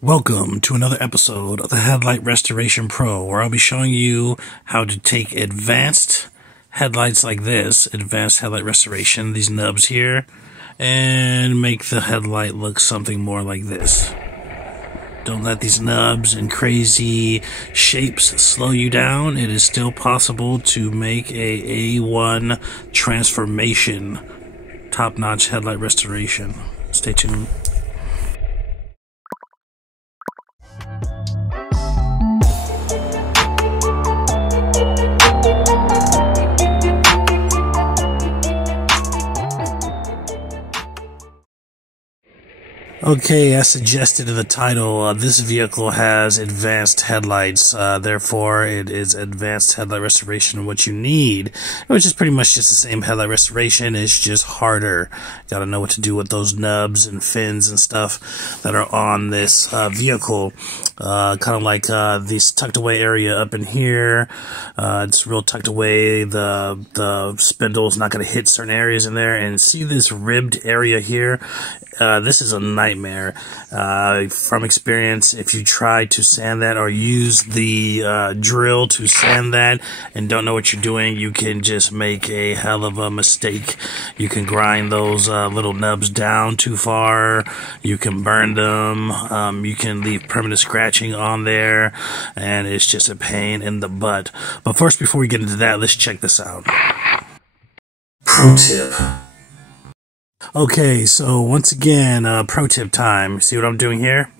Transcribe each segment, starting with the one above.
Welcome to another episode of the Headlight Restoration Pro, where I'll be showing you how to take advanced headlights like this, advanced headlight restoration, these nubs here, and make the headlight look something more like this. Don't let these nubs and crazy shapes slow you down. It is still possible to make a A1 transformation, top-notch headlight restoration. Stay tuned. Okay, as suggested in the title, this vehicle has advanced headlights, therefore it is advanced headlight restoration what you need, which is pretty much just the same headlight restoration, it's just harder. Gotta know what to do with those nubs and fins and stuff that are on this vehicle. Kind of like this tucked away area up in here, it's real tucked away, the spindle's not gonna hit certain areas in there, and see this ribbed area here? This is a nightmare. From experience, if you try to sand that or use the drill to sand that and don't know what you're doing, you can just make a hell of a mistake. You can grind those little nubs down too far. You can burn them. You can leave permanent scratching on there, and it's just a pain in the butt. But first, before we get into that, let's check this out. Pro tip. Okay, so once again, pro tip time. See what I'm doing here?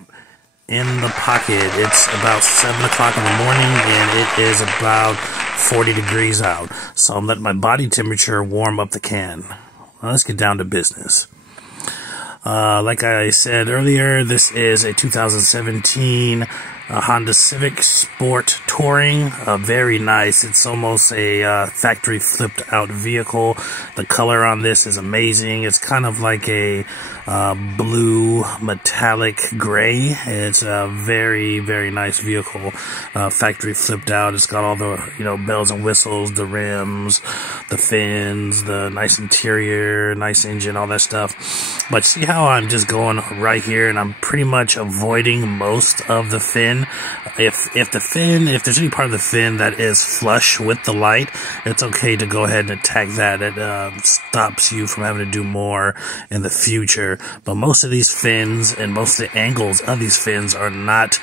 In the pocket. It's about 7 o'clock in the morning, and it is about 40 degrees out. So I'm letting my body temperature warm up the can. Well, let's get down to business. Like I said earlier, this is a 2017 Honda Civic Sport Touring. Very nice. It's almost a factory flipped out vehicle. The color on this is amazing. It's kind of like a blue metallic gray. It's a very, very nice vehicle. Factory flipped out. It's got all the, bells and whistles, the rims, the fins, the nice interior, nice engine, all that stuff. But see how I'm just going right here and I'm pretty much avoiding most of the fin. If there's any part of the fin that is flush with the light, it's okay to go ahead and attack that. It stops you from having to do more in the future. But most of these fins and most of the angles of these fins are not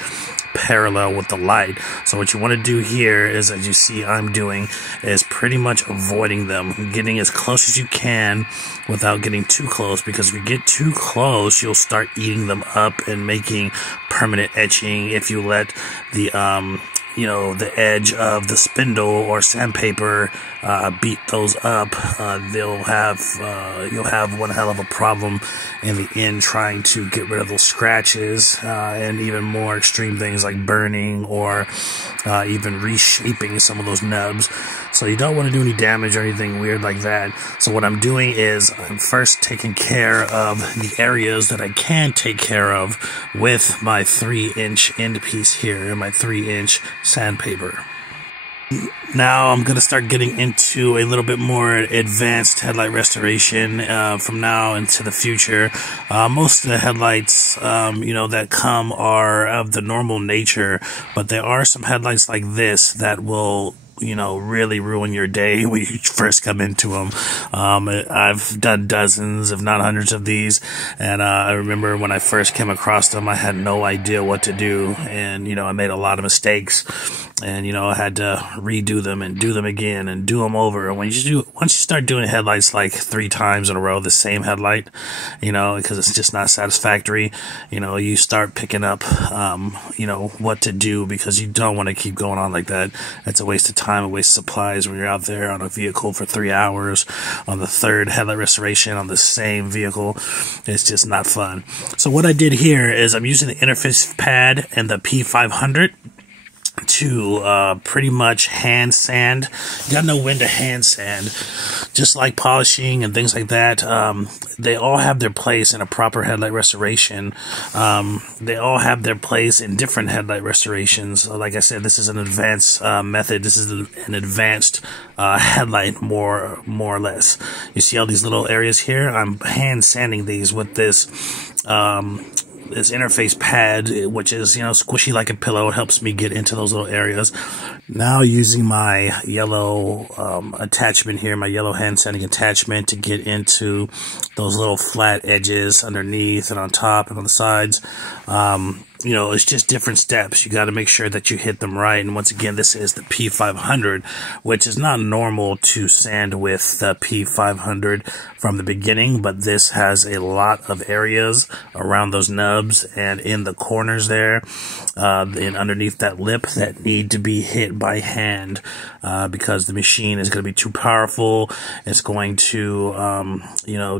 parallel with the light. So what you want to do here is, as you see I'm doing, is pretty much avoiding them, getting as close as you can without getting too close, because if you get too close you'll start eating them up and making permanent etching. If you let the the edge of the spindle or sandpaper beat those up, you'll have one hell of a problem in the end trying to get rid of those scratches, and even more extreme things like burning or even reshaping some of those nubs. So you don't want to do any damage or anything weird like that. So what I'm doing is I'm first taking care of the areas that I can take care of with my 3-inch end piece here and my 3-inch sandpaper. Now I'm going to start getting into a little bit more advanced headlight restoration from now into the future. Most of the headlights, that come are of the normal nature, but there are some headlights like this that will really ruin your day when you first come into them. I've done dozens, if not hundreds of these, and I remember when I first came across them, I had no idea what to do, and I made a lot of mistakes, and I had to redo them and do them again and do them over. And once you start doing headlights like 3 times in a row, the same headlight, because it's just not satisfactory, you start picking up what to do, because you don't want to keep going on like that. It's a waste of time, a waste of supplies when you're out there on a vehicle for 3 hours on the 3rd headlight restoration on the same vehicle. It's just not fun. So what I did here is I'm using the interface pad and the P500 to pretty much hand sand. You gotta know when to hand sand. Just like polishing and things like that, they all have their place in a proper headlight restoration. They all have their place in different headlight restorations. Like I said, this is an advanced method. This is an advanced headlight, more or less. You see all these little areas here? I'm hand sanding these with this this interface pad, which is, squishy like a pillow. It helps me get into those little areas. Now using my yellow attachment here, my yellow hand sanding attachment, to get into those little flat edges underneath and on top and on the sides. It's just different steps. You got to make sure that you hit them right. And once again, this is the P500, which is not normal to sand with the P500 from the beginning, but this has a lot of areas around those nubs and in the corners there, and underneath that lip that need to be hit by hand, because the machine is going to be too powerful. It's going to,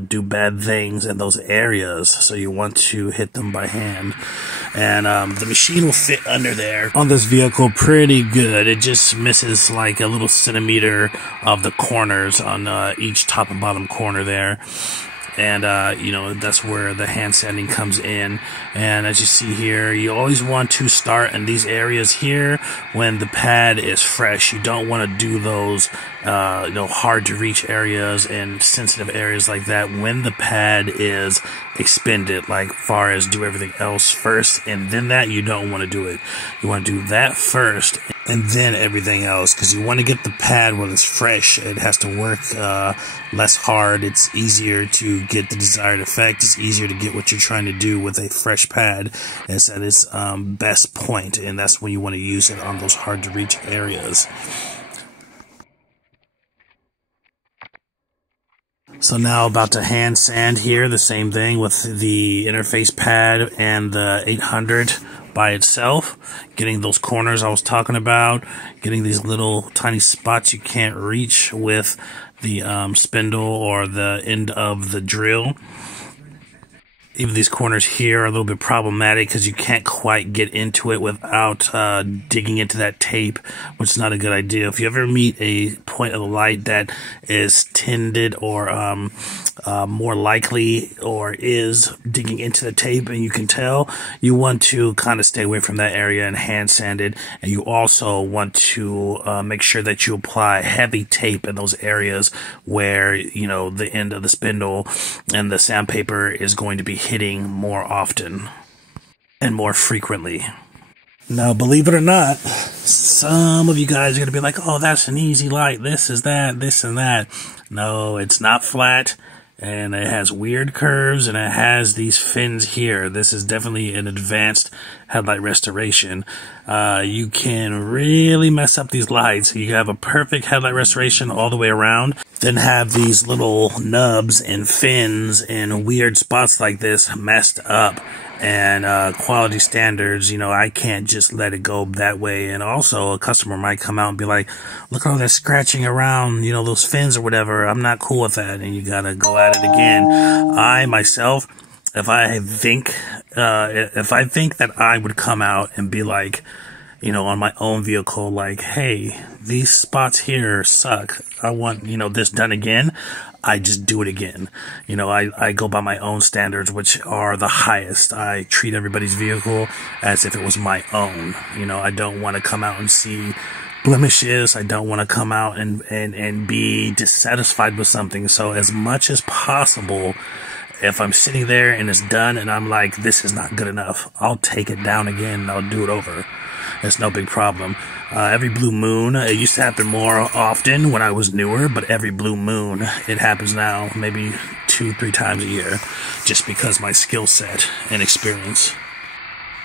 do bad things in those areas. So you want to hit them by hand. And the machine will fit under there on this vehicle pretty good. It just misses like a little centimeter of the corners on each top and bottom corner there. And, that's where the hand sanding comes in. And as you see here, you always want to start in these areas here when the pad is fresh. You don't want to do those, hard to reach areas and sensitive areas like that when the pad is expended, like far as do everything else first. And then that, you don't want to do it. You want to do that first and then everything else, because you want to get the pad when it's fresh. It has to work less hard. It's easier to get the desired effect. It's easier to get what you're trying to do with a fresh pad. It's at its best point, and that's when you want to use it on those hard to reach areas. So now about to hand sand here, the same thing with the interface pad and the 800 by itself, getting those corners I was talking about, getting these little tiny spots you can't reach with the spindle or the end of the drill. Even these corners here are a little bit problematic because you can't quite get into it without digging into that tape, which is not a good idea. If you ever meet a point of the light that is tended or more likely or is digging into the tape and you can tell, you want to kind of stay away from that area and hand sand it. And you also want to make sure that you apply heavy tape in those areas where, the end of the spindle and the sandpaper is going to be hitting more often and more frequently. Now, believe it or not, some of you guys are going to be like, oh, that's an easy light. This is that, this and that. No, it's not flat. And it has weird curves, and it has these fins here. This is definitely an advanced headlight restoration. You can really mess up these lights. You have a perfect headlight restoration all the way around, then have these little nubs and fins and weird spots like this messed up. And quality standards, I can't just let it go that way. And also, a customer might come out and be like, look at all that scratching around, those fins or whatever. I'm not cool with that. And you gotta go at it again. I, myself, if I think that I would come out and be like, on my own vehicle, like, hey, these spots here suck. I want, this done again. I just do it again. I go by my own standards, which are the highest. I treat everybody's vehicle as if it was my own. I don't want to come out and see blemishes. I don't want to come out and be dissatisfied with something. So as much as possible, if I'm sitting there and it's done and I'm like, this is not good enough, I'll take it down again and I'll do it over. It's no big problem. Every blue moon, it used to happen more often when I was newer, but every blue moon, it happens now maybe 2-3 times a year, just because my skill set and experience.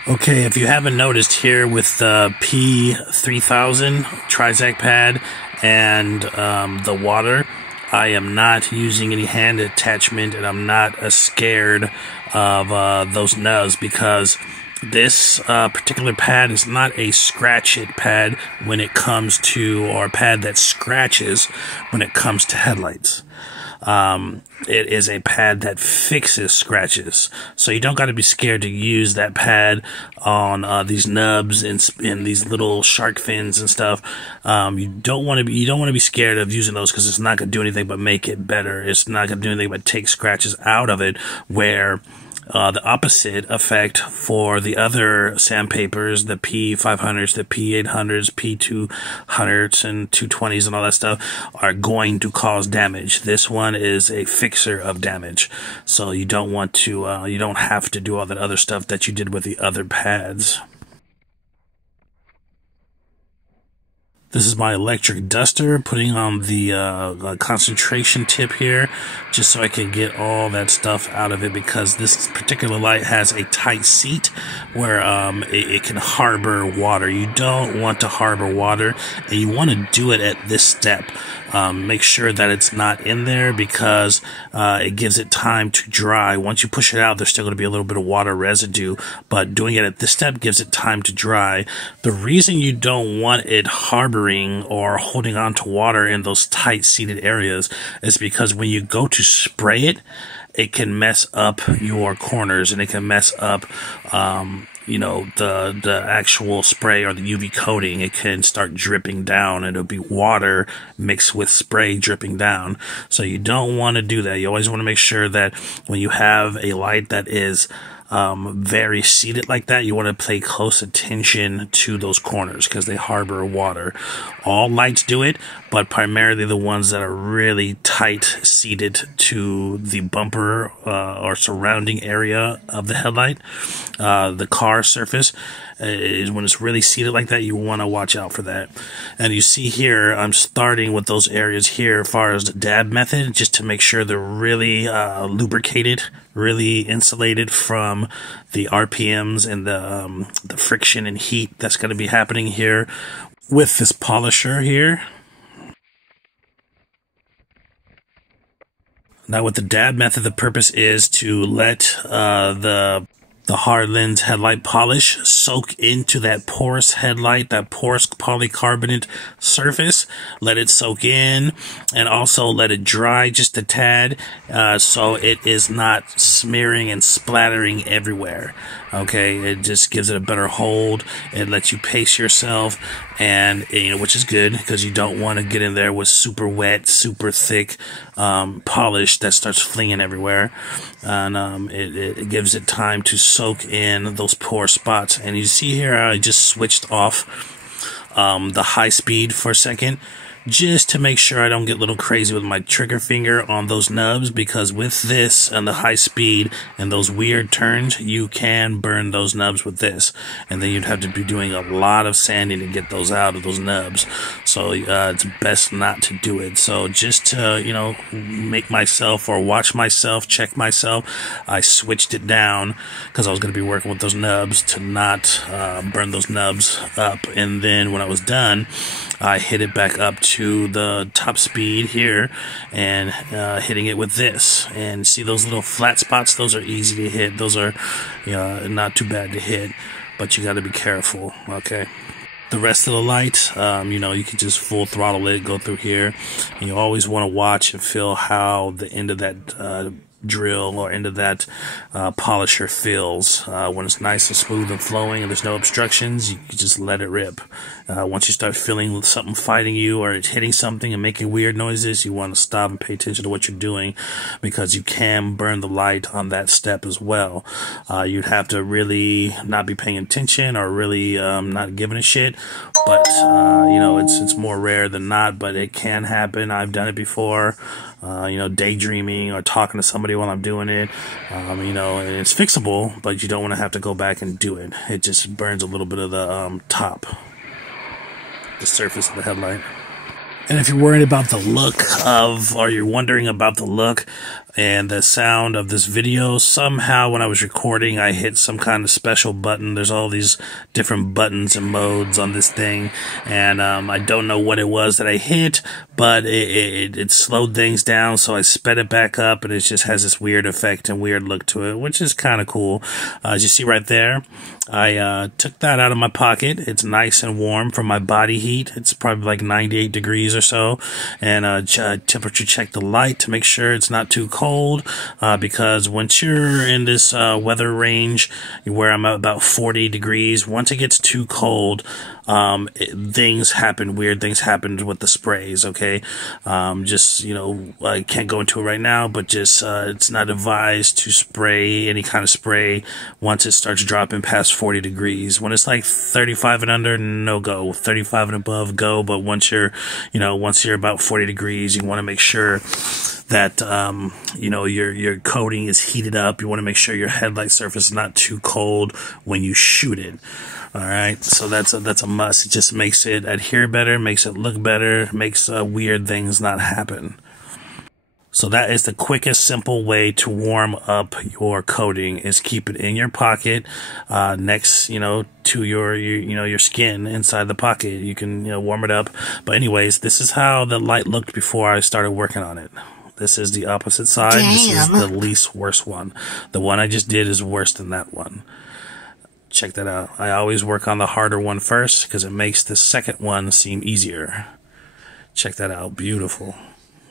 Okay, if you haven't noticed here with the P3000 Trizac pad and the water, I am not using any hand attachment, and I'm not scared of those nubs, because this particular pad is not a scratch it pad when it comes to, or a pad that scratches when it comes to headlights. It is a pad that fixes scratches. So you don't got to be scared to use that pad on these nubs and these little shark fins and stuff. You don't want to be scared of using those, because it's not going to do anything but make it better. It's not going to do anything but take scratches out of it, where The opposite effect for the other sandpapers, the P500s, the P800s, P200s, and 220s, and all that stuff, are going to cause damage. This one is a fixer of damage, so you don't want to, you don't have to do all that other stuff that you did with the other pads. This is my electric duster, putting on the concentration tip here, just so I can get all that stuff out of it, because this particular light has a tight seat where it can harbor water. You don't want to harbor water, and you want to do it at this step. Make sure that it's not in there, because it gives it time to dry. Once you push it out, there's still going to be a little bit of water residue, but doing it at this step gives it time to dry. The reason you don't want it harboring or holding on to water in those tight seated areas is because when you go to spray it, it can mess up your corners, and it can mess up you know, the actual spray or the UV coating. It can start dripping down, and it'll be water mixed with spray dripping down. So you don't want to do that. You always want to make sure that when you have a light that is very seated like that, you want to pay close attention to those corners, because they harbor water. All lights do it, but primarily the ones that are really tight seated to the bumper or surrounding area of the headlight, the car surface, is when it's really seated like that. You want to watch out for that. And you see here, I'm starting with those areas here as far as the dab method, just to make sure they're really lubricated, really insulated from the RPMs and the friction and heat that's going to be happening here with this polisher here. Now with the dab method, the purpose is to let the hard lens headlight polish soak into that porous headlight, that porous polycarbonate surface. Let it soak in, and also let it dry just a tad, so it is not smearing and splattering everywhere. Okay, it just gives it a better hold. It lets you pace yourself, and you know, which is good, because you don't want to get in there with super wet, super thick polish that starts flinging everywhere. And it gives it time to soak in those pore spots. And you see here, I just switched off the high speed for a second, just to make sure I don't get a little crazy with my trigger finger on those nubs, because with this and the high speed and those weird turns, you can burn those nubs with this, and then you'd have to be doing a lot of sanding to get those out of those nubs. So it's best not to do it. So just to, you know, make myself or watch myself, check myself, I switched it down, because I was going to be working with those nubs, to not burn those nubs up. And then when I was done, I hit it back up to the top speed here, and hitting it with this. And see those little flat spots? Those are easy to hit. Those are not too bad to hit, but you got to be careful. Okay. The rest of the light, you know, you can just full throttle it, go through here. And you always want to watch and feel how the end of that drill or into that polisher fills. When it's nice and smooth and flowing and there's no obstructions, you can just let it rip. Once you start feeling something fighting you, or it's hitting something and making weird noises, you want to stop and pay attention to what you're doing, because you can burn the light on that step as well. You'd have to really not be paying attention, or really not giving a shit, but you know, it's more rare than not, but it can happen. I've done it before. You know, daydreaming or talking to somebody while I'm doing it. You know, and it's fixable, but you don't want to have to go back and do it. It just burns a little bit of the top, the surface of the headlight. And if you're worried about the look of, or you're wondering about the look and the sound of this video, somehow when I was recording, I hit some kind of special button. There's all these different buttons and modes on this thing, and I don't know what it was that I hit, but it slowed things down, so I sped it back up, and it just has this weird effect and weird look to it, which is kind of cool. As you see right there, I took that out of my pocket. It's nice and warm from my body heat. It's probably like 98 degrees or so, and temperature check the light to make sure it's not too cold. cold, because once you're in this weather range where I'm at about 40 degrees, once it gets too cold, things happen, weird things happen with the sprays, okay? Just, you know, I can't go into it right now, but just, it's not advised to spray any kind of spray once it starts dropping past 40 degrees. When it's like 35 and under, no go. 35 and above, go. But once you're, you know, once you're about 40 degrees, you want to make sure that, you know, your coating is heated up. You want to make sure your headlight surface is not too cold when you shoot it. All right, so that's a must. It just makes it adhere better, makes it look better, makes weird things not happen. So that is the quickest, simple way to warm up your coating, is keep it in your pocket, next, you know, to your skin inside the pocket. You can, you know, warm it up. But anyways, this is how the light looked before I started working on it. This is the opposite side. Damn. This is the least worst one. The one I just did is worse than that one. Check that out. I always work on the harder one first because it makes the second one seem easier. Check that out. Beautiful.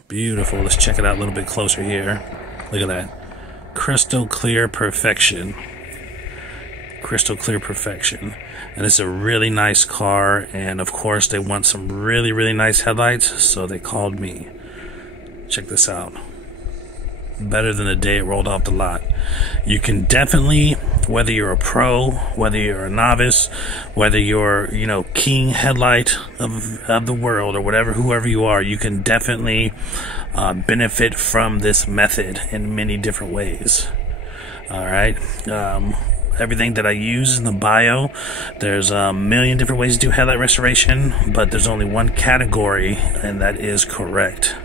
Beautiful. Let's check it out a little bit closer here. Look at that. Crystal clear perfection. Crystal clear perfection. And it's a really nice car, and of course they want some really, really nice headlights, so they called me. Check this out. Better than the day it rolled off the lot. You can definitely, whether you're a pro, whether you're a novice, whether you're, you know, king headlight of the world, or whatever, whoever you are, you can definitely benefit from this method in many different ways. All right. Everything that I use in the bio, there's a million different ways to do headlight restoration, but there's only one category, and that is correct.